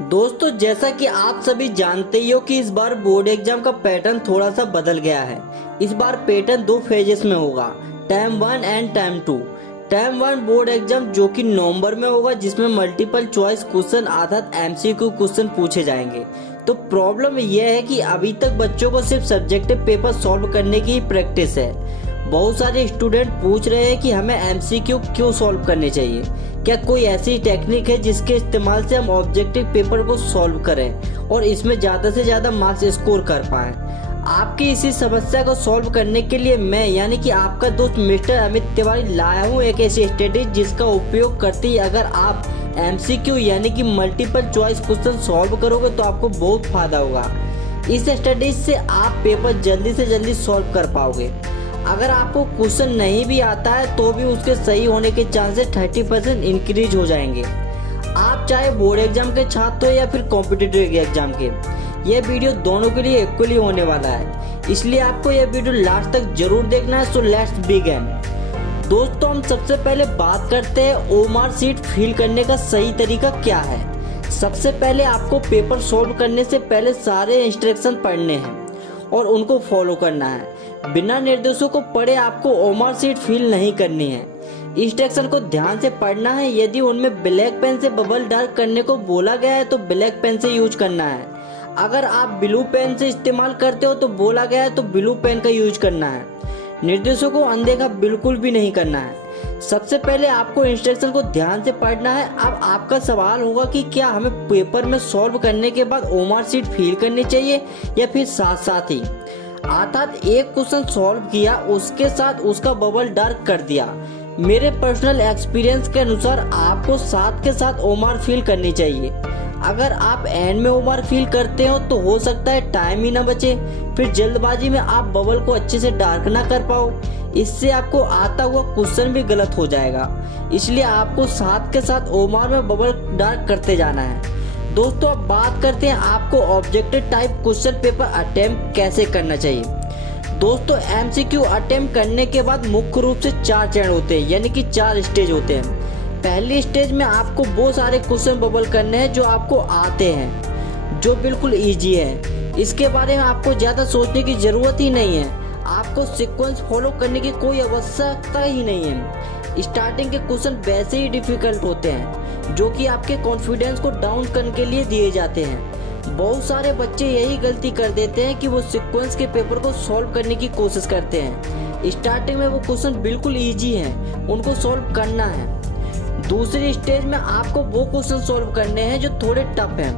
दोस्तों, जैसा कि आप सभी जानते ही हो कि इस बार बोर्ड एग्जाम का पैटर्न थोड़ा सा बदल गया है। इस बार पैटर्न दो फेजेस में होगा, time 1 and time 2। Time 1 board exam जो कि नवंबर में होगा, जिसमें मल्टीपल चॉइस क्वेश्चन अर्थात एमसीक्यू क्वेश्चन पूछे जाएंगे। तो प्रॉब्लम यह है कि अभी तक बच्चों को सिर्फ सब्जेक्टिव पेपर सॉल्व करने की प्रैक्टिस है। बहुत सारे स्टूडेंट पूछ रहे हैं कि हमें एमसीक्यू क्यों सॉल्व करने चाहिए, क्या कोई ऐसी टेक्निक है जिसके इस्तेमाल से हम ऑब्जेक्टिव पेपर को सॉल्व करें और इसमें ज़्यादा से ज़्यादा मार्क्स स्कोर कर पाएं। आपकी इसी समस्या को सॉल्व करने के लिए मैं यानी कि आपका दोस्त मिस्टर अमित तिवारी लाया हूँ एक ऐसी स्ट्रेटेजी जिसका उपयोग करते ही अगर आप एमसीक्यू यानी कि मल्टीपल चॉइस क्वेश्चन सॉल्व करोगे तो आपको बहुत फायदा होगा। इस स्ट्रेटेजी से आप पेपर जल्दी से जल्दी सॉल्व कर पाओगे। अगर आपको क्वेश्चन नहीं भी आता है तो भी उसके सही होने के चांसेस 30% इंक्रीज हो जाएंगे। आप चाहे बोर्ड एग्जाम के छात्र हो या फिर कॉम्पिटिटिव एग्जाम के, यह वीडियो दोनों के लिए इक्वली होने वाला है, इसलिए आपको यह वीडियो लास्ट तक जरूर देखना है। So let's begin. दोस्तों, हम सबसे पहले बात करते हैं ओएमआर शीट फिल करने का सही तरीका क्या है। सबसे पहले आपको पेपर सॉल्व करने से पहले सारे इंस्ट्रक्शन पढ़ने हैं और उनको फॉलो करना है। बिना निर्देशों को पढ़े आपको ओएमआर शीट फिल नहीं करनी है। इंस्ट्रक्शन को ध्यान से पढ़ना है। यदि उनमें ब्लैक पेन से बबल डार्क करने को बोला गया है तो ब्लैक पेन से यूज करना है। अगर आप ब्लू पेन से इस्तेमाल करते हो तो बोला गया है तो ब्लू पेन का यूज करना है। निर्देशों को अनदेखा बिल्कुल भी नहीं करना है। सबसे पहले आपको इंस्ट्रक्शन को ध्यान से पढ़ना है। अब आपका सवाल होगा कि क्या हमें पेपर में सॉल्व करने के बाद ओएमआर शीट फिल करनी चाहिए या फिर साथ साथ ही, अर्थात एक क्वेश्चन सॉल्व किया उसके साथ उसका बबल डार्क कर दिया। मेरे पर्सनल एक्सपीरियंस के अनुसार आपको साथ के साथ ओएमआर फिल करनी चाहिए। अगर आप एंड में ओएमआर फिल करते हो तो हो सकता है टाइम ही ना बचे, फिर जल्दबाजी में आप बबल को अच्छे से डार्क ना कर पाओ। इससे आपको आता हुआ क्वेश्चन भी गलत हो जाएगा। इसलिए आपको साथ के साथ ओएमआर में बबल डार्क करते जाना है। दोस्तों, अब बात करते हैं आपको objective type question paper attempt कैसे करना चाहिए। दोस्तों, एमसीक्यू अटेम्प्ट करने के बाद मुख्य रूप से 4 चरण होते हैं, यानी कि 4 स्टेज होते हैं। पहली स्टेज में आपको वो सारे क्वेश्चन बबल करने हैं जो आपको आते हैं, जो बिल्कुल इजी है। इसके बारे में आपको ज़्यादा सोचने की ज़रूरत ही नहीं है। आपको सीक्वेंस फॉलो करने की कोई आवश्यकता ही नहीं है। स्टार्टिंग के क्वेश्चन वैसे ही डिफिकल्ट होते हैं जो कि आपके कॉन्फिडेंस को डाउन करने के लिए दिए जाते हैं। बहुत सारे बच्चे यही गलती कर देते हैं कि वो सीक्वेंस के पेपर को सॉल्व करने की कोशिश करते हैं। स्टार्टिंग में वो क्वेश्चन बिल्कुल इजी हैं, उनको सॉल्व करना है। दूसरी स्टेज में आपको वो क्वेश्चन सॉल्व करने हैं जो थोड़े टफ हैं,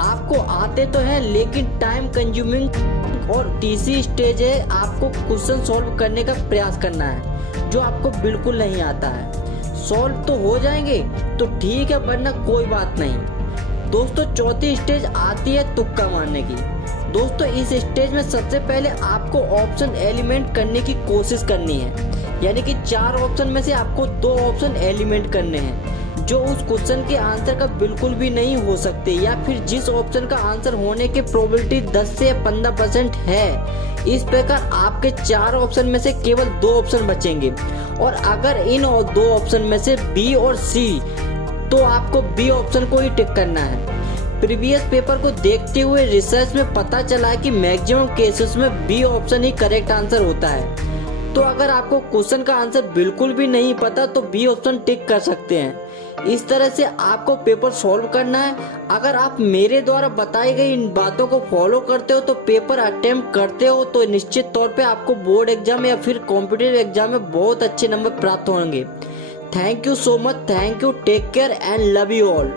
आपको आते तो हैं लेकिन टाइम कंज्यूमिंग। और तीसरी स्टेज है आपको क्वेश्चन सॉल्व करने का प्रयास करना है जो आपको बिल्कुल नहीं आता है। सॉल्व तो हो जाएंगे तो ठीक है, वरना कोई बात नहीं। दोस्तों, चौथी स्टेज आती है तुक्का मारने की। दोस्तों, इस स्टेज में सबसे पहले आपको ऑप्शन एलिमेंट करने की कोशिश करनी है, यानी कि 4 ऑप्शन में से आपको 2 ऑप्शन एलिमेंट करने हैं जो उस क्वेश्चन के आंसर का बिल्कुल भी नहीं हो सकते, या फिर जिस ऑप्शन का आंसर होने की प्रोबेबिलिटी 10 से 15% है। इस प्रकार आपके 4 ऑप्शन में से केवल 2 ऑप्शन बचेंगे और अगर इन 2 ऑप्शन में से बी और सी, तो आपको बी ऑप्शन को ही टिक करना है। प्रीवियस पेपर को देखते हुए रिसर्च में पता चला है कि मैक्सिमम केसेस में बी ऑप्शन ही करेक्ट आंसर होता है। तो अगर आपको क्वेश्चन का आंसर बिल्कुल भी नहीं पता तो बी ऑप्शन टिक कर सकते हैं। इस तरह से आपको पेपर सॉल्व करना है। अगर आप मेरे द्वारा बताई गई इन बातों को फॉलो करते हो तो पेपर अटेम्प्ट करते हो तो निश्चित तौर पे आपको बोर्ड एग्जाम या फिर कॉम्पिटिटिव एग्जाम में बहुत अच्छे नंबर प्राप्त होंगे। Thank you so much, thank you, take care and love you all.